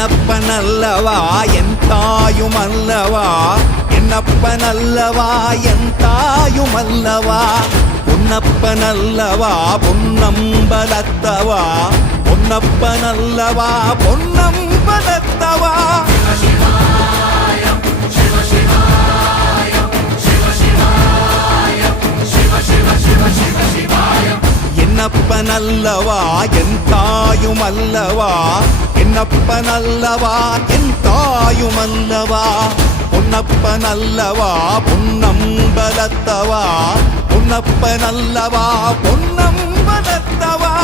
என்னப்பனல்லவா என் தாயுமல்லவா, என்னப்பனல்லவா என் தாயுமல்லவா, பொன்னப்பனல்லவா பொன்னம்பலத்தவா, பொன்னப்பனல்லவா பொன்னம்பலத்தவா. என்னப்பனல்லவா என் தாயுமல்லவா, என்னப்பனல்லவா என் தாயுமல்லவா, பொன்னப்பனல்லவா பொன்னம்பலத்தவா, பொன்னப்பனல்லவா பொன்னம்பலத்தவா.